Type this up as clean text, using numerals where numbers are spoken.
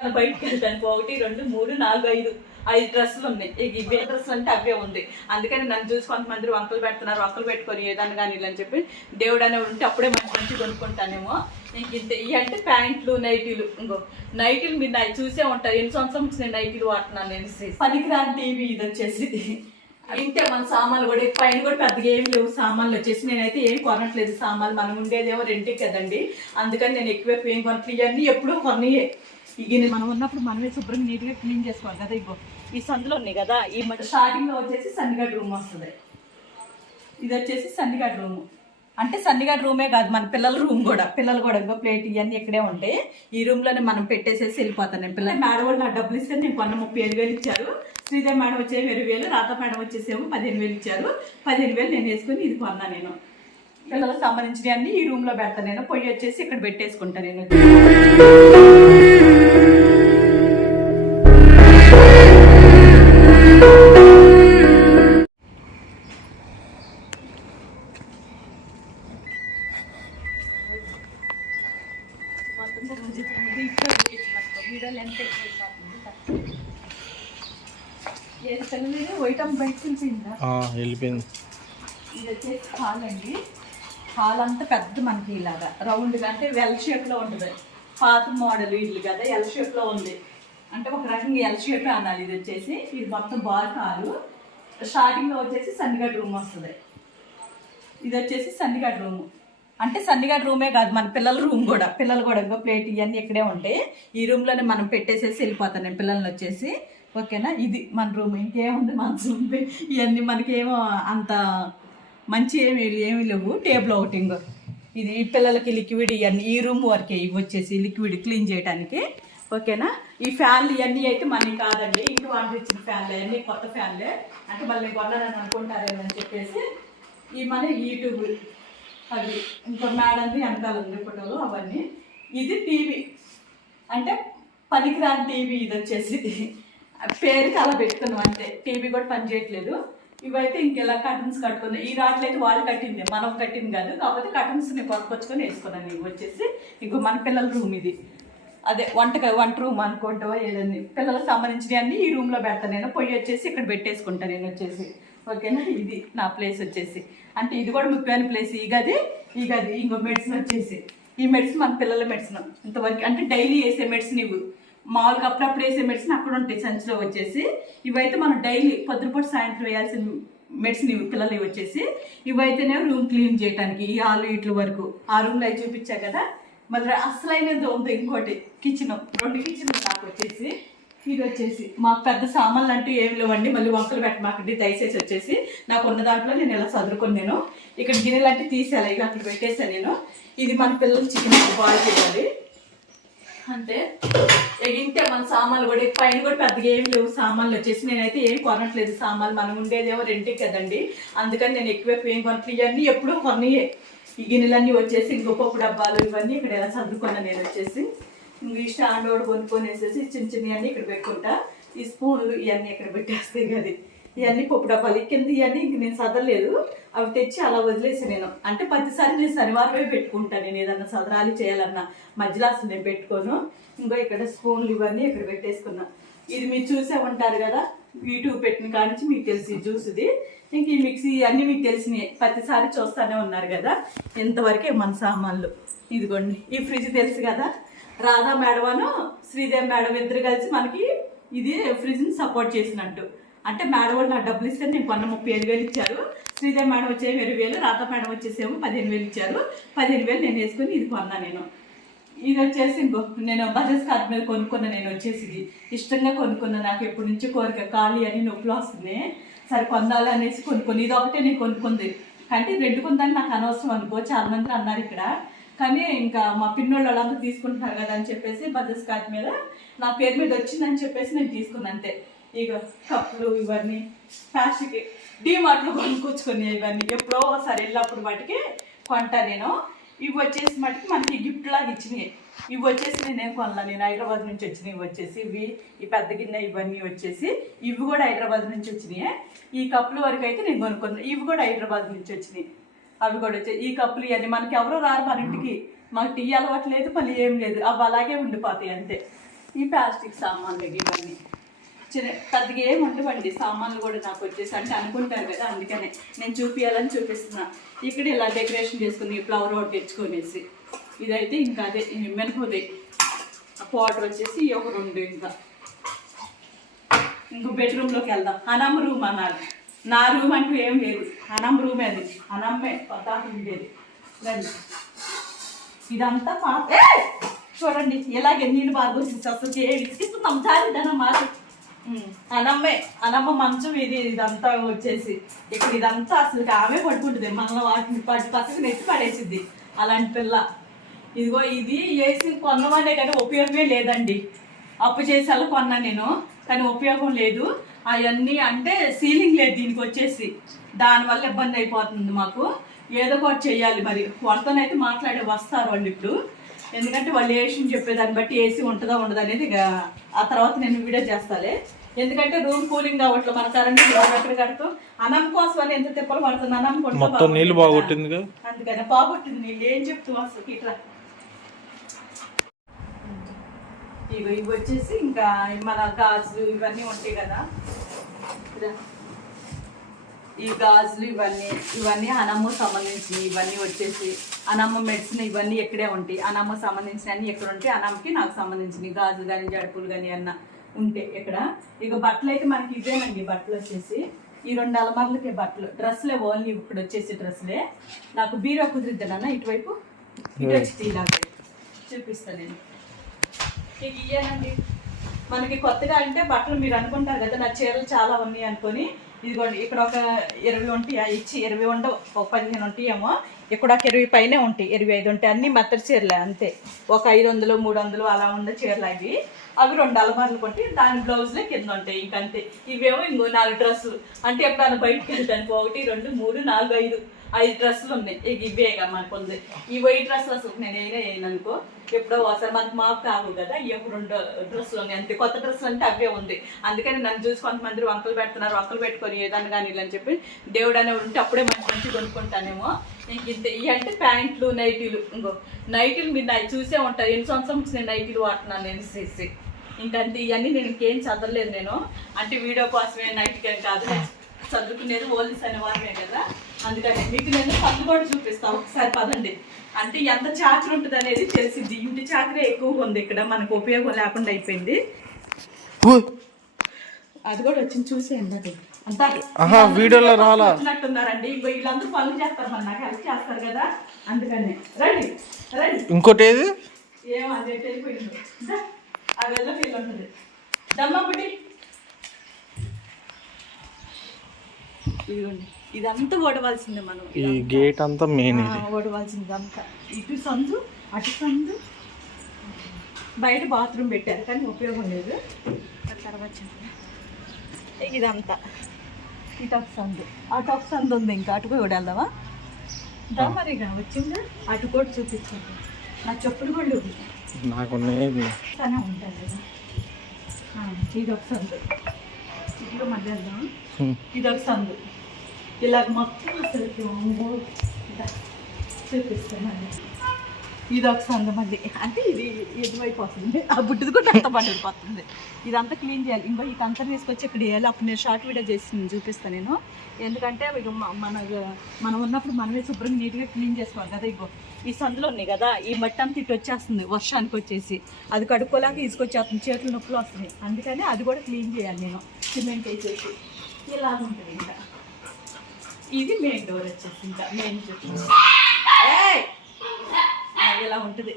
బయటికి వెళ్తాను 1 2 3 4 5 డ్రెస్సులు ఉన్నాయి. ఇవే డ్రెస్సులు అంటే అవే ఉంది. అందుకని నన్ను చూసి కొంతమంది వంకలు పెడుతున్నారు, వంకలు పెట్టుకొని ఏదాన్ని కానీ ఇలా అని చెప్పి దేవుడు అనేవి ఉంటే అప్పుడే మంచి కొనుక్కుంటానేమో. ఇంక ఇంత ఇవి అంటే ప్యాంట్లు నైటీలు. ఇంకో నైటీలు మీరు నాకు చూసే ఉంటారు. ఎన్ని సంవత్సరం నుంచి నేను నైటీలు వాడుతున్నాను. నేను పనికిరాని టీవీ ఇది వచ్చేసి ఇంతే. మన సామాన్లు కూడా పైన కూడా పెద్దగా ఏమి లేవు సామాన్లు వచ్చేసి. నేనైతే ఏం కొనట్లేదు సామాన్లు. మనం ఉండేదేమో రెంట్కి కదండి, అందుకని నేను ఎక్కువ ఏం కొనట్లేదు. ఇవన్నీ ఎప్పుడూ కొన్నాయే. ఇక మనం ఉన్నప్పుడు మనమే శుభ్రంగా నీట్గా క్లీన్ చేసుకోవాలి కదా. ఇగో ఈ సందులో ఉన్నాయి కదా, ఈ స్టార్టింగ్లో వచ్చేసి సన్నిగడ్ రూమ్ వస్తుంది. ఇది వచ్చేసి సన్నిగడ్ రూము. అంటే సన్నిగడ్ రూమే కాదు, మన పిల్లల రూమ్ కూడా. పిల్లలు కూడా ఇంకో ప్లేట్ ఇవన్నీ ఇక్కడే ఉంటాయి. ఈ రూమ్లోనే మనం పెట్టేసేసి వెళ్ళిపోతాను. నేను పిల్లలు మేడం వాళ్ళు నాకు డబ్బులు ఇస్తే నేను కొన్న 35,000 ఇచ్చారు. శ్రీదేవి మేడం వచ్చే 20,000, రాధా మేడం వచ్చేసేమో 15,000 ఇచ్చారు. 15,000 నేను వేసుకొని ఇది కొన్నా. నేను పిల్లలకు సంబంధించినవి అన్నీ ఈ రూమ్లో పెడతాను. నేను పొయ్యి వచ్చేసి ఇక్కడ పెట్టేసుకుంటాను. నేను వెళ్ళిపోయింది. ఇది వచ్చేసి హాల్ అండి. హాల్ అంతా పెద్ద మనకి ఇలాగా రౌండ్గా అంటే ఎల్ షేప్లో ఉంటుంది. పాత మోడల్ ఇల్లు కదా, ఎల్ షేప్లో ఉంది. అంటే ఒక రకంగా ఎల్ షేప్ అనాలి. ఇది వచ్చేసి ఇది మొత్తం బార్ హాలు. స్టార్టింగ్లో వచ్చేసి సన్నిగడ్ రూమ్ వస్తుంది. ఇది వచ్చేసి సన్నిగడ్ రూము. అంటే సన్నిగడ్ రూమే కాదు, మన పిల్లల రూమ్ కూడా. పిల్లలు కూడా ఇంకో ప్లేట్ ఇవన్నీ ఇక్కడే ఉంటాయి. ఈ రూమ్లోనే మనం పెట్టేసేసి వెళ్ళిపోతాను నేను పిల్లల్ని వచ్చేసి. ఓకేనా, ఇది మన రూమ్. ఇంకేముంది మన రూమ్. ఇవన్నీ మనకేమో అంత మంచి ఏమీ లేవు. టేబుల్ ఒకటి ఇంకో ఇది పిల్లలకి లిక్విడ్ ఇవన్నీ ఈ రూమ్ వరకే. ఇవి వచ్చేసి లిక్విడ్ క్లీన్ చేయడానికి. ఓకేనా, ఈ ఫ్యాన్లు ఇవన్నీ అయితే మనకి కాదండి. ఇంటి వాళ్ళు ఇచ్చిన ఫ్యాన్లు అన్నీ కొత్త ఫ్యాన్లే. అంటే మళ్ళీ కొన్నారని అనుకుంటారేమని చెప్పేసి ఈ మన యూట్యూబ్ అవి ఇంకో మేడంది వెనకాల ఉంది ఫోటోలు అవన్నీ. ఇది టీవీ అంటే పనికిరాని టీవీ. ఇది వచ్చేసి పేరుకి అలా పెట్టుకున్నాం అంతే. టీవీ కూడా పని చేయట్లేదు. ఇవైతే ఇంకెలా కర్టన్స్ కట్టుకున్నాయి. ఈ రాట్లు అయితే వాళ్ళు కట్టింది, మనం కట్టింది కాదు. కాకపోతే కర్టన్స్ నేను కొనుక్కొచ్చుకొని వేసుకున్నాను. ఇవి వచ్చేసి ఇంకో మన పిల్లల రూమ్. ఇది అదే వంట రూమ్ అనుకుంటావా ఏదన్నీ. పిల్లలకు సంబంధించినవి అన్నీ ఈ రూమ్లో పెడతాను నేను. పొయ్యి వచ్చేసి ఇక్కడ పెట్టేసుకుంటాను నేను వచ్చేసి. ఓకేనా, ఇది నా ప్లేస్ వచ్చేసి. అంటే ఇది కూడా ముఖ్యమైన ప్లేస్. ఈ గది ఇంకో మెడిసిన్ వచ్చేసి. ఈ మెడిసిన్ మన పిల్లల మెడిసిన్ ఇంతవరకు. అంటే డైలీ వేసే మెడిసిన్ ఇవి. మామూలుగా అప్పుడప్పుడు వేసే మెడిసిన్ అక్కడ ఉంటాయి సంచిలో వచ్చేసి. ఇవైతే మనం డైలీ పొద్దుపూట సాయంత్రం వేయాల్సిన మెడిసిన్ ఇవి పిల్లలు వచ్చేసి. ఇవైతేనే రూమ్ క్లీన్ చేయడానికి ఈ ఆలు ఇట్ల వరకు. ఆ రూమ్లో అవి చూపించా కదా. మళ్ళీ అసలైనది ఉంది ఇంకోటి, కిచెన్. 2 కిచెన్ నాకు వచ్చేసి. ఇది వచ్చేసి మాకు పెద్ద సామాన్లు అంటూ ఏమి లేవండి. మళ్ళీ వంకలు పెట్టమాకండి దయచేసి. వచ్చేసి నాకు ఉన్న దాంట్లో నేను ఇలా చదువుకొని నేను ఇక్కడ గిన్నెలు అంటే తీసేయాలి. ఇక అక్కడ పెట్టేసాను నేను. ఇది మన పిల్లలు చికెన్ బాయిల్ చేయాలి అంతే. ఇంతే మన సామాన్లు కూడా పైన కూడా పెద్దగా ఏమి లేవు సామాన్లు వచ్చేసి. నేనైతే ఏం కొనట్లేదు సామాన్లు. మనం ఉండేదేమో రెంట్కి కదండి, అందుకని నేను ఎక్కువ ఏం కొనట్లేదు. ఇవన్నీ ఎప్పుడూ కొన్నాయే. ఈ గిన్నెలన్నీ వచ్చేసి ఇంకో పప్పు డబ్బాలు ఇవన్నీ ఇక్కడ ఎలా చదువుకున్నాను నేను వచ్చేసి. ఈ స్టాండ్ కూడా కొనుక్కొనేసేసి చిన్న అన్నీ ఇక్కడ పెట్టుకుంటా. ఈ స్పూన్లు ఇవన్నీ ఇక్కడ పెట్టేస్తాయి కదా. ఇవన్నీ పప్పు డబ్బాలు కింద ఇవన్నీ ఇంక నేను సదరలేదు. అవి తెచ్చి అలా వదిలేసి నేను. అంటే ప్రతిసారి నేను శనివారమే పెట్టుకుంటాను. నేను ఏదన్నా సదరాలి చేయాలన్నా మధ్యలో అసలు నేను పెట్టుకోను. ఇంకో ఇక్కడ స్పూన్లు ఇవన్నీ ఇక్కడ పెట్టేసుకున్నా. ఇది మీరు చూసే ఉంటారు కదా, యూట్యూబ్ పెట్టిన కాడి నుంచి మీకు తెలిసి జ్యూస్ది. ఇంక ఈ మిక్సీ అన్నీ మీకు తెలిసినాయి, ప్రతిసారి చూస్తూనే ఉన్నారు కదా. ఇంతవరకే మన సామాన్లు. ఇదిగోండి ఈ ఫ్రిడ్జ్ తెలుసు కదా. రాధా మేడమను శ్రీదేవి మేడం ఇద్దరు కలిసి మనకి ఇది ఫ్రిడ్జ్ని సపోర్ట్ చేసినట్టు. అంటే మేడం వాళ్ళు నాకు డబ్బులు ఇస్తే నేను కొన్న 35,000 ఇచ్చారు. శ్రీదేవి మేడం వచ్చే 20,000, రాధా మేడం వచ్చేసేమో 15,000 ఇచ్చారు. 15,000 నేను వేసుకొని ఇది కొన్నా నేను. ఇది వచ్చేసి ఇంకో నేను బజాజ్ కార్డ్ మీద కొనుక్కున్నా. నేను వచ్చేసి ఇది ఇష్టంగా కొనుక్కున్నా. నాకు ఎప్పటి నుంచి కోరిక, ఖాళీ అని నొప్పులు వస్తున్నాయి. సరే పొందాలి అనేసి కొనుక్కొని ఇది ఒకటే నేను కొనుక్కుంది. అంటే 2 కొందని నాకు అనవసరం అనుకో, చాలా మంది అన్నారు ఇక్కడ. కానీ ఇంకా మా పిన్నోళ్ళు వాళ్ళంతా తీసుకుంటున్నారు కదా అని చెప్పేసి బజాజ్ కార్డ్ మీద నా పేరు మీద వచ్చిందని చెప్పేసి నేను తీసుకున్నాను అంతే. ఇక కప్పులు ఇవన్నీ ప్లాస్టిక్ డీమార్ట్లో కొనుక్కొచ్చుకొని ఇవన్నీ ఎప్పుడో ఒకసారి వెళ్ళినప్పుడు వాటికి కొంటా నేను. ఇవి వచ్చేసి మటుకు మనకి గిఫ్ట్ లాగా ఇచ్చినాయి. ఇవి వచ్చేసి నేనేం కొనలా, నేను హైదరాబాద్ నుంచి వచ్చినాయి. ఇవి వచ్చేసి ఇవి ఈ పెద్ద గిన్నె ఇవన్నీ వచ్చేసి ఇవి కూడా హైదరాబాద్ నుంచి వచ్చినాయి. ఈ కప్పుల వరకు అయితే నేను కొనుక్కున్నాను. ఇవి కూడా హైదరాబాద్ నుంచి వచ్చినాయి. అవి కూడా వచ్చాయి. ఈ కప్పులు ఇవన్నీ మనకి ఎవరో రారు మన ఇంటికి. మాకు టీ అలవాటు లేదు, మళ్ళీ ఏం లేదు. అవి అలాగే ఉండిపోతాయి అంతే. ఈ ప్లాస్టిక్ సామాన్లు ఇవన్నీ చిన్న పెద్దగా ఏమి ఉండవండి. సామాన్లు కూడా నాకు వచ్చేసి అంటే అనుకుంటారు కదా, అందుకనే నేను చూపించాలని చూపిస్తున్నా. ఇక్కడ ఇలా డెకరేషన్ చేసుకుని ఫ్లవర్ ఒకటి తెచ్చుకొనేసి ఇదైతే ఇంకా అదే మినపది పౌడర్ వచ్చేసి ఒక 2. ఇంకో బెడ్రూమ్లోకి వెళ్దాం. అనమ్మ రూమ్ అనాలి. నా రూమ్ అంటూ ఏం లేదు, అనమ్మ రూమే అది. అనమ్మే పతాకు ఉండేది. రండి, ఇదంతా చూడండి ఎలాగే నీళ్ళు బాగోసింది. అసలు విసిగిస్తున్నాం జారిదన్న మాట. అనమ్మ మంచం ఇదంతా వచ్చేసి ఇక్కడ ఇదంతా అసలు ఆమె పడుకుంటుంది. మళ్ళీ వాటిని పక్కకు నెట్టి పడేసిద్ది అలాంటి పిల్ల. ఇదిగో ఇది వేసి కొన్నవాడే కానీ ఉపయోగమే లేదండి. అప్పు చేసేలా కొన్నా నేను, కానీ ఉపయోగం లేదు. అవన్నీ అంటే సీలింగ్ లేదు దీనికి వచ్చేసి, దానివల్ల ఇబ్బంది అయిపోతుంది మాకు. ఏదో ఒకటి చెయ్యాలి మరి. వాళ్ళతోనైతే మాట్లాడే వస్తారు వాళ్ళు ఇప్పుడు, ఎందుకంటే వాళ్ళు ఏసీ చెప్పేదాన్ని బట్టి ఏసీ ఉంటుందా ఉండదా అనేది ఆ తర్వాత నేను వీడియో చేస్తాలే. ఎందుకంటే రూమ్ కూలింగ్ కావట్లేదు, మన కరెంట్ ఎక్కడ కడుతూ అన్నం కోసం అని ఎంత తిప్పలు పడుతుంది. అన్నం మొత్తం నీళ్ళు బాగొట్టింది, అందుకని బాగొట్టింది నీళ్ళు. ఏం చెప్తూ అసలు ఇట్లా ఇవి వచ్చేసి ఇంకా మన గాజులు ఇవన్నీ ఉంటాయి కదా, ఈ గాజులు ఇవన్నీ అనమ్మ సంబంధించినవి. ఇవన్నీ వచ్చేసి అనమ్మ మెడిసిన్ ఇవన్నీ ఇక్కడే ఉంటాయి. అనమ్మ సంబంధించిన అన్ని ఎక్కడ ఉంటాయి, అనమ్మకి నాకు సంబంధించినవి గాజులు కానీ జడుపులు కానీ అన్న ఉంటాయి ఇక్కడ. ఇక బట్టలు అయితే మనకి ఇవేనండి. బట్టలు వచ్చేసి ఈ 2 అలమార్లకే బట్టలు. డ్రెస్లే ఓన్లీ ఇక్కడ వచ్చేసి డ్రెస్లే. నాకు బీరో కుదిరిద్దానన్న ఇటువైపు ఇటు వచ్చి తీలాగా చూపిస్తాను నేను. ఇక ఇయ్యానండి మనకి కొత్తగా. అంటే బట్టలు మీరు అనుకుంటారు కదా నా చీరలు చాలా ఉన్నాయి అనుకొని, ఇదిగోండి ఇక్కడ ఒక 20 ఉంటాయి. ఇచ్చి 20 ఉండవు, ఒక 15 ఉంటాయేమో. ఇక్కడ ఒక 20 పైనే ఉంటాయి, 25 ఉంటాయి. అన్ని మెత్తడి చీరలే అంతే. ఒక 500 300 అలా ఉండే చీరలు అవి 2 అలమార్లు కొట్టి దాని బ్లౌజ్లే కింద ఉంటాయి ఇంకంతే. ఇవేమో ఇంకో 4 డ్రెస్సులు. అంటే ఎప్పుడైనా బయటకు వెళ్తాను 1 2 3 4 5 డ్రెస్సులు ఉన్నాయి. ఇక ఇవేగా మనకు ఉంది. ఈ వైట్ డ్రెస్సులు అసలు నేను వేయను అనుకో, ఎప్పుడో ఒకసారి మనకు మాకు కావు కదా. ఇవి 2 డ్రెస్సులు ఉన్నాయి అంతే. కొత్త డ్రెస్సులు అంటే అవే ఉంది. అందుకని నన్ను చూసి కొంతమంది వంకలు పెడుతున్నారు, వంకలు పెట్టుకొని ఏదన్నా కానీ అని చెప్పి దేవుడు అనేవి ఉంటే అప్పుడే మంచి కొనుక్కుంటానేమో. ఇంక ఇంత ఇవి అంటే ప్యాంట్లు నైటీలు. ఇంకో నైటీలు మీరు చూసే ఉంటారు. ఎన్ని సంవత్సరం నుంచి నేను నైటీలు వాడుతున్నాను నేను చేసి. ఇంకంతే. ఇవన్నీ నేను ఇంకేం చదవలేదు నేను, అంటే వీడియో కోసమే నైట్కి కాదు చదువుకునేది. ఓల్డీస్ అనే వాళ్ళమే కదా, అందుకని మీకు నేను చదువు కూడా చూపిస్తాను ఒకసారి పదండి. అంటే ఎంత చాకరీ ఉంటుంది అనేది తెలిసింది. ఇంటి చాకరీ ఎక్కువగా ఉంది ఇక్కడ, మనకు ఉపయోగం లేకుండా అయిపోయింది. అది కూడా వచ్చింది చూసేయండి. అది అంతా వీడియోలో రావాలన్నట్టున్నారండి. వీళ్ళందరూ పనులు చేస్తారు, మరి నాకు హెల్ప్ చేస్తారు కదా, అందుకని. రండి రండి. ఇంకోటి ఏది ఏమో అదే వెళ్ళిపోయింది. ఆ గదిలోకి వెళ్ళి ఉంటుంది. దమ్మబుడి ఇదిగోండి, ఇదంతా ఓడవలసిందే మనం. ఈ గేట్ అంతా మెయిన్ ఓడవలసింది అంతా. ఇటు సందు అటు సందు. బయట బాత్రూమ్ పెట్టారు కానీ ఉపయోగం లేదు. తర్వాత ఇదంతా ఇటు ఒక సందు అటు ఒక సందు ఉంది. ఇంకా అటు కూడా వెళ్దామా? మరిగా వచ్చిందా? అటు కూడా చూపించండి. నా చెప్పులు కూడా నాకు తనే ఉంటారు కదా. ఇది ఒక సందు. ఇదిలో మళ్ళీ వెళ్దాం. ఇది ఒక సందు. ఇలాగ మొత్తం అసలు చూపిస్తాను. ఇది ఒక సందు మళ్ళీ. అంటే ఇది ఎదువైపు వస్తుంది, ఆ బుడ్డిది కూడా అంత పడిపోతుంది. ఇదంతా క్లీన్ చేయాలి. ఇంకో ఈ కంకర తీసుకొచ్చి ఇక్కడ వేయాలి. అప్పుడు నేను షార్ట్ వీడియో చేసి చూపిస్తాను నేను. ఎందుకంటే మనం ఉన్నప్పుడు మనమే శుభ్రంగా నీట్గా క్లీన్ చేసుకోవాలి కదా. ఇగో ఈ సందులో ఉన్నాయి కదా, ఈ మట్టి అంతా ఇటు వచ్చేస్తుంది వర్షానికి వచ్చేసి. అది కడుక్కోలేక తీసుకొచ్చేస్తుంది, చేతులు నొప్పులు వస్తున్నాయి. అందుకని అది కూడా క్లీన్ చేయాలి నేను, సిమెంట్ వేసేసి. ఇలా ఉంటుంది. ఇంకా ఇది మెయిన్ డోర్ వచ్చేసి. ఇంకా మెయిన్ చుట్టూ ఇలా ఉంటుంది.